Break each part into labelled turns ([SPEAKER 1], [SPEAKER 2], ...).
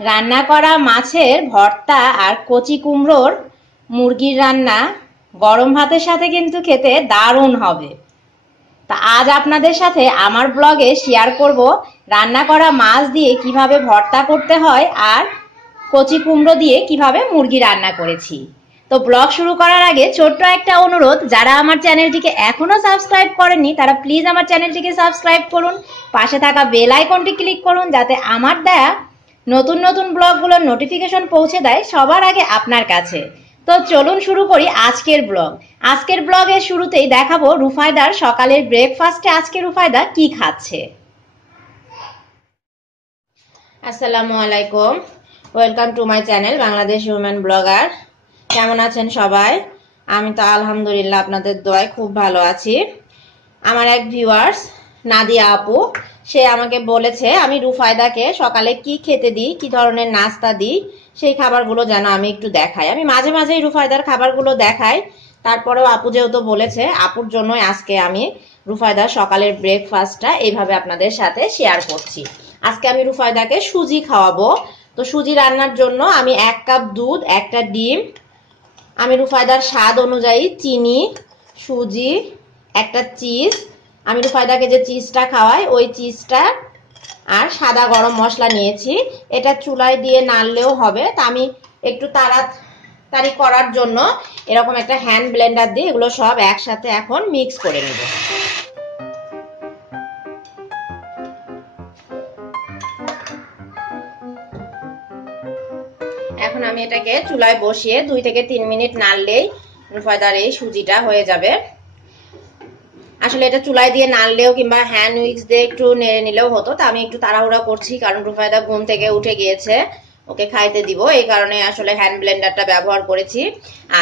[SPEAKER 1] রান্না করা মাছের ভর্তা আর কচি কুমড়োর মুরগির রান্না গরম ভাতের সাথে কিন্তু খেতে দারুণ হবে। তা আজ আপনাদের সাথে আমার ব্লগে শেয়ার করব রান্না করা মাছ দিয়ে কীভাবে ভর্তা করতে হয় আর কচি কুমড়ো দিয়ে কীভাবে মুরগি রান্না করেছি। তো ব্লগ শুরু করার আগে ছোট্ট একটা অনুরোধ, যারা আমার চ্যানেলটিকে এখনও সাবস্ক্রাইব করেননি, তারা প্লিজ আমার চ্যানেলটিকে সাবস্ক্রাইব করুন, পাশে থাকা বেল আইকনটি ক্লিক করুন, যাতে আমার দেয়া নতুন নতুন ব্লগগুলোর নোটিফিকেশন পৌঁছে দেয় সবার আগে আপনার কাছে। তো চলুন শুরু করি আজকের ব্লগ। আজকের ব্লগের শুরুতেই দেখাবো রুফায়দার সকালের ব্রেকফাস্টে আজকে রুফায়দা কি খাচ্ছে। আসসালামু আলাইকুম। Welcome to my channel Bangladesh human blogger কেমন আছেন সবাই? আমি তো আলহামদুলিল্লাহ আপনাদের দোয়ায় খুব ভালো আছি। আমার এক ভিউয়ার্স নাদিয়া আপু, সে আমাকে বলেছে, আমি রুফায়দাকে সকালে কি খেতে দিই, কি ধরনের নাস্তা দিই, সেই খাবারগুলো যেন আমি একটু দেখাই। আমি মাঝে মাঝেই রুফায়দার খাবারগুলো দেখাই। তারপরেও আপু যেহেতু বলেছে, আপুর জন্যই আজকে আমি রুফায়দার সকালের ব্রেকফাস্টটা এইভাবে আপনাদের সাথে শেয়ার করছি। আজকে আমি রুফায়দাকে সুজি খাওয়াবো। তো সুজি রান্নার জন্য আমি এক কাপ দুধ, একটা ডিম, আমি রুফায়দার স্বাদ অনুযায়ী চিনি, সুজি, একটা চিজ আমি রুফায়দাকে যে চিজটা খাওয়াই, ওই চিজটা আর সাদা গরম মশলা নিয়েছি। এটা চুলায় দিয়ে নাড়লেও হবে। তা আমি একটু তাড়াতাড়ি করার জন্য এরকম একটা হ্যান্ড ব্লেন্ডার দিয়ে এগুলো সব একসাথে এখন মিক্স করে নেব। এখন আমি এটাকে চুলায় বসিয়ে দুই থেকে তিন মিনিট নাড়লেই রুফায়দার এই সুজিটা হয়ে যাবে। আসলে এটা চুলায় দিয়ে নাড়লেও কিংবা হ্যান্ড উইক্স দিয়ে একটু নেড়ে নিলেও হতো। তা আমি একটু তাড়াহুড়া করছি কারণ রুফায়দা ঘুম থেকে উঠে গিয়েছে। ওকে খাইতে দিব। এই কারণে আসলে হ্যান্ড ব্লেন্ডারটা ব্যবহার করেছি।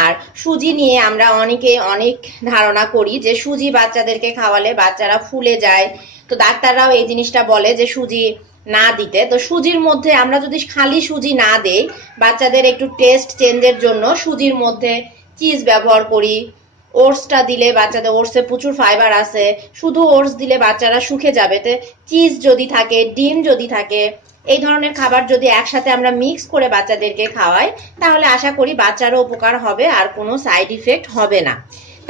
[SPEAKER 1] আর সুজি নিয়ে আমরা অনেকে অনেক ধারণা করি যে সুজি বাচ্চাদেরকে খাওয়ালে বাচ্চারা ফুলে যায়। তো ডাক্তাররাও এই জিনিসটা বলে যে সুজি না দিতে। তো সুজির মধ্যে আমরা যদি খালি সুজি না দেই, বাচ্চাদের একটু টেস্ট চেঞ্জের জন্য সুজির মধ্যে চিজ ব্যবহার করি। ওটসটা দিলে বাচ্চাদের, ওটসে প্রচুর ফাইবার আছে। শুধু ওটস দিলে বাচ্চারা শুকে যাবে। তো চিজ যদি থাকে, ডিম যদি থাকে, এই ধরনের খাবার যদি একসাথে আমরা মিক্স করে বাচ্চাদেরকে খাওয়াই, তাহলে আশা করি বাচ্চারও উপকার হবে, আর কোনো সাইড ইফেক্ট হবে না।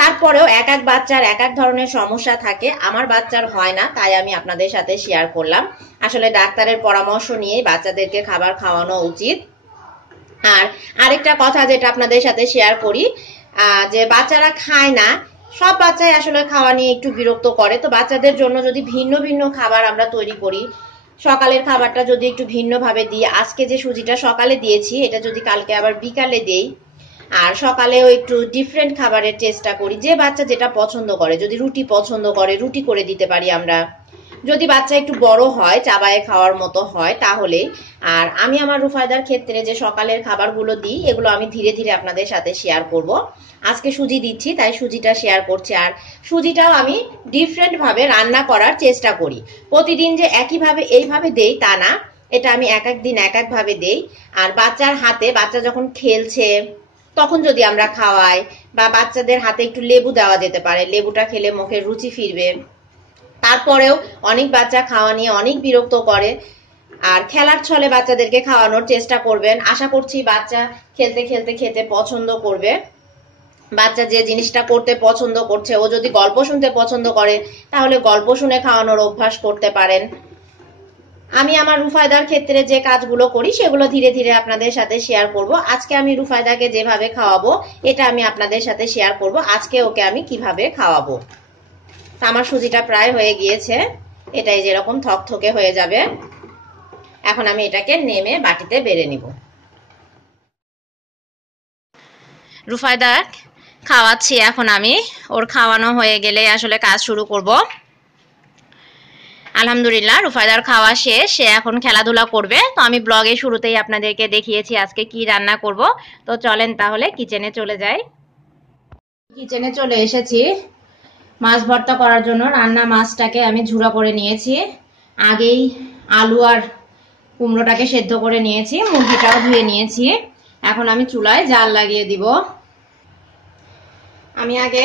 [SPEAKER 1] তারপরেও এক এক বাচ্চার এক এক ধরনের সমস্যা থাকে। আমার বাচ্চার হয় না, তাই আমি আপনাদের সাথে শেয়ার করলাম। আসলে ডাক্তারের পরামর্শ নিয়ে বাচ্চাদেরকে খাবার খাওয়ানো উচিত। আর আরেকটা কথা যেটা আপনাদের সাথে শেয়ার করি যে বাচ্চারা খায় না, সব বাচ্চাই আসলে খাওয়া নিয়ে একটু বিরক্ত করে। তো বাচ্চাদের জন্য যদি ভিন্ন ভিন্ন খাবার আমরা তৈরি করি, সকালের খাবারটা যদি একটু ভিন্নভাবে দিই, আজকে যে সুজিটা সকালে দিয়েছি, এটা যদি কালকে আবার বিকালে দেই, আর সকালেও একটু ডিফারেন্ট খাবারের চেষ্টা করি, যে বাচ্চা যেটা পছন্দ করে, যদি রুটি পছন্দ করে, রুটি করে দিতে পারি আমরা। যদি বাচ্চা একটু বড় হয়, চাবায়ে খাওয়ার মতো হয়, তাহলে আর আমি আমার রুফায়দার ক্ষেত্রে যে সকালের খাবারগুলো দিই, এগুলো আমি ধীরে ধীরে আপনাদের সাথে শেয়ার করব। আজকে সুজি দিচ্ছি, তাই সুজিটা শেয়ার করছি। আর সুজিটাও আমি ডিফারেন্ট ভাবে রান্না করার চেষ্টা করি। প্রতিদিন যে একইভাবে এইভাবে দেই, তা না। এটা আমি এক এক দিন এক এক ভাবে দেই। আর বাচ্চার হাতে, বাচ্চা যখন খেলছে, তখন যদি আমরা খাওয়াই, বা বাচ্চাদের হাতে একটু লেবু দেওয়া যেতে পারে, লেবুটা খেলে মুখের রুচি ফিরবে। তারপরেও অনেক বাচ্চা খাওয়া নিয়ে অনেক বিরক্ত করে। আর খেলার ছলে বাচ্চাদেরকে খাওয়ানোর চেষ্টা করবেন। আশা করছি বাচ্চা খেলতে খেলতে খেতে পছন্দ করবে। বাচ্চা যে জিনিসটা করতে পছন্দ করছে, ও যদি গল্প শুনতে পছন্দ করে, তাহলে গল্প শুনে খাওয়ানোর অভ্যাস করতে পারেন। আমি আমার রুফায়দার ক্ষেত্রে যে কাজগুলো করি, সেগুলো ধীরে ধীরে আপনাদের সাথে শেয়ার করব। আজকে আমি রুফায়দাকে যেভাবে খাওয়াবো, এটা আমি আপনাদের সাথে শেয়ার করব। আজকে ওকে আমি কীভাবে খাওয়াবো। আমার সুজিটা প্রায় হয়ে গিয়েছে। এটাই যেরকম থকথকে হয়ে যাবে। এখন আমি এটাকে নেমে বাটিতে বেড়ে নিব। রুফায়দা খাওয়াচ্ছি এখন আমি। ওর খাওয়ানো হয়ে গেলে আসলে কাজ শুরু করব। আলহামদুলিল্লাহ রুফায়দার খাওয়া শেষ। সে এখন খেলাধুলা করবে। তো আমি ব্লগে শুরুতেই আপনাদেরকে দেখিয়েছি আজকে কি রান্না করব। তো চলেন তাহলে কিচেনে চলে যাই। কিচেনে চলে এসেছি। মাছ ভর্তা করার জন্য রান্না মাছটাকে আমি ঝুড়া করে নিয়েছি। আগেই আলু আর কুমড়োটাকে সেদ্ধ করে নিয়েছি, মুরগিটাও ধুয়ে নিয়েছি। এখন আমি চুলায় জাল লাগিয়ে দিব। আমি আগে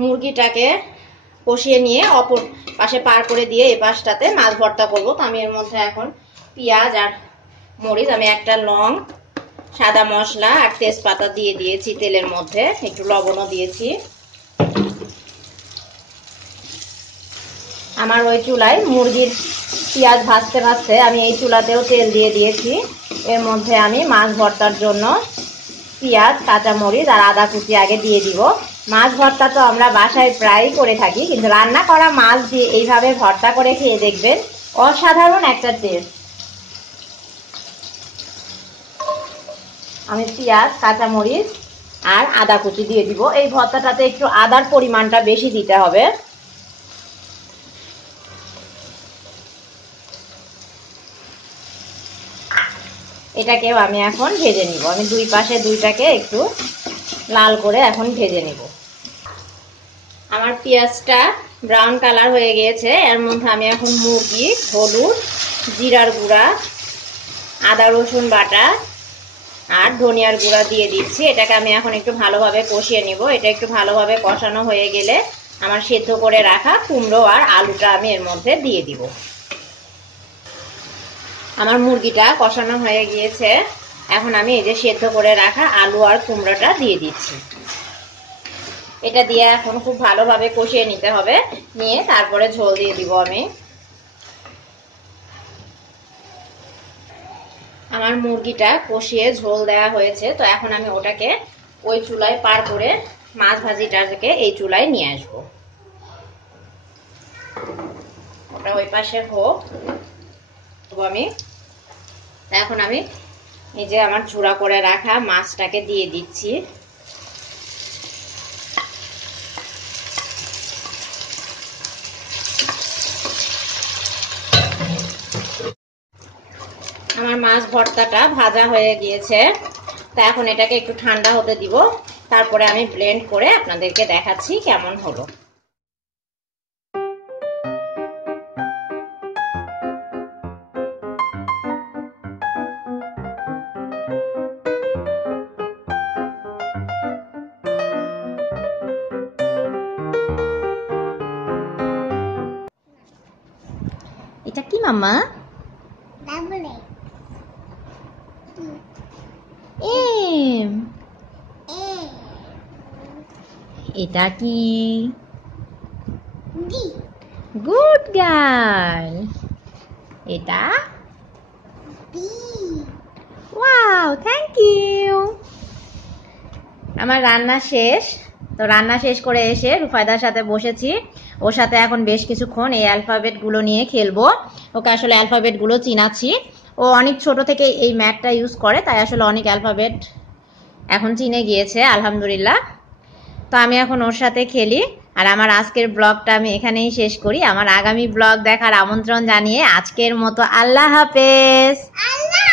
[SPEAKER 1] মুরগিটাকে কষিয়ে নিয়ে অপর পাশে পার করে দিয়ে এ পাশটাতে মাছ ভর্তা করব। তো আমি এর মধ্যে এখন পেঁয়াজ আর মরিচ, আমি একটা লং, সাদা মশলা আর তেজপাতা দিয়ে দিয়েছি তেলের মধ্যে, একটু লবণও দিয়েছি। আমার ওই চুলায় মুরগির পেঁয়াজ ভাজতে ভাজতে আমি এই চুলাতেও তেল দিয়ে দিয়েছি। এর মধ্যে আমি মাছ ভর্তার জন্য পেঁয়াজ, কাঁচামরিচ আর আদা কুচি আগে দিয়ে দিব। মাছ ভর্তা তো আমরা বাসায় প্রায়ই করে থাকি, কিন্তু রান্না করা মাছ দিয়ে এইভাবে ভর্তা করে খেয়ে দেখবেন অসাধারণ একটা টেস্ট আমি পেঁয়াজ, কাঁচামরিচ আর আদা কুচি দিয়ে দিব। এই ভর্তাটাতে একটু আদার পরিমাণটা বেশি দিতে হবে। এটাকেও আমি এখন ভেজে নিব। আমি দুই পাশে দুইটাকে একটু লাল করে এখন ভেজে নিব। আমার পেঁয়াজটা ব্রাউন কালার হয়ে গিয়েছে। এর মধ্যে আমি এখন মুরগি, হলুদ, জিরার গুঁড়া, আদা রসুন বাটা আর ধনিয়ার গুঁড়া দিয়ে দিচ্ছি। এটাকে আমি এখন একটু ভালোভাবে কষিয়ে নিব। এটা একটু ভালোভাবে কষানো হয়ে গেলে আমার সেদ্ধ করে রাখা কুমড়ো আর আলুটা আমি এর মধ্যে দিয়ে দিব। আমার মুরগিটা কষানো হয়ে গিয়েছে। এখন আমি এই যে সেদ্ধ করে রাখা আলু আর কুমড়োটা দিয়ে দিচ্ছি। এটা দিয়ে এখন খুব ভালোভাবে কষিয়ে নিতে হবে। নিয়ে তারপরে ঝোল দিয়ে দিব আমি। আমার মুরগিটা কষিয়ে ঝোল দেওয়া হয়েছে, তো এখন আমি ওটাকে ওই চুলায় পার করে মাছ ভাজিটাকে এই চুলায় নিয়ে আসব। ওটা ওই পাশে হোক। আমি। এখন আমি এই যে আমার চূড়া করে রাখা মাছটাকে দিয়ে দিচ্ছি। আমার মাছ ভর্তাটা ভাজা হয়ে গিয়েছে। তা এখন এটাকে একটু ঠান্ডা হতে দিব। তারপরে আমি ব্লেন্ড করে আপনাদেরকে দেখাচ্ছি কেমন হলো। এটা কি মামা এম এটা কি গুড গার্ল এটা ওয়াও থ্যাংক ইউ আমার রান্না শেষ। তো রান্না শেষ করে এসে রুফায়দার সাথে বসেছি। ওর সাথে এখন বেশ কিছুক্ষণ এই অ্যালফাবেটগুলো নিয়ে খেলব। ওকে আসলে অ্যালফাবেটগুলো চিনাচ্ছি। ও অনেক ছোট থেকে এই ম্যাটটা ইউজ করে, তাই আসলে অনেক অ্যালফাবেট এখন চিনে গিয়েছে, আলহামদুলিল্লাহ। তো আমি এখন ওর সাথে খেলি, আর আমার আজকের ব্লগটা আমি এখানেই শেষ করি। আমার আগামী ব্লগ দেখার আমন্ত্রণ জানিয়ে আজকের মতো আল্লাহ হাফেজ।
[SPEAKER 2] Allah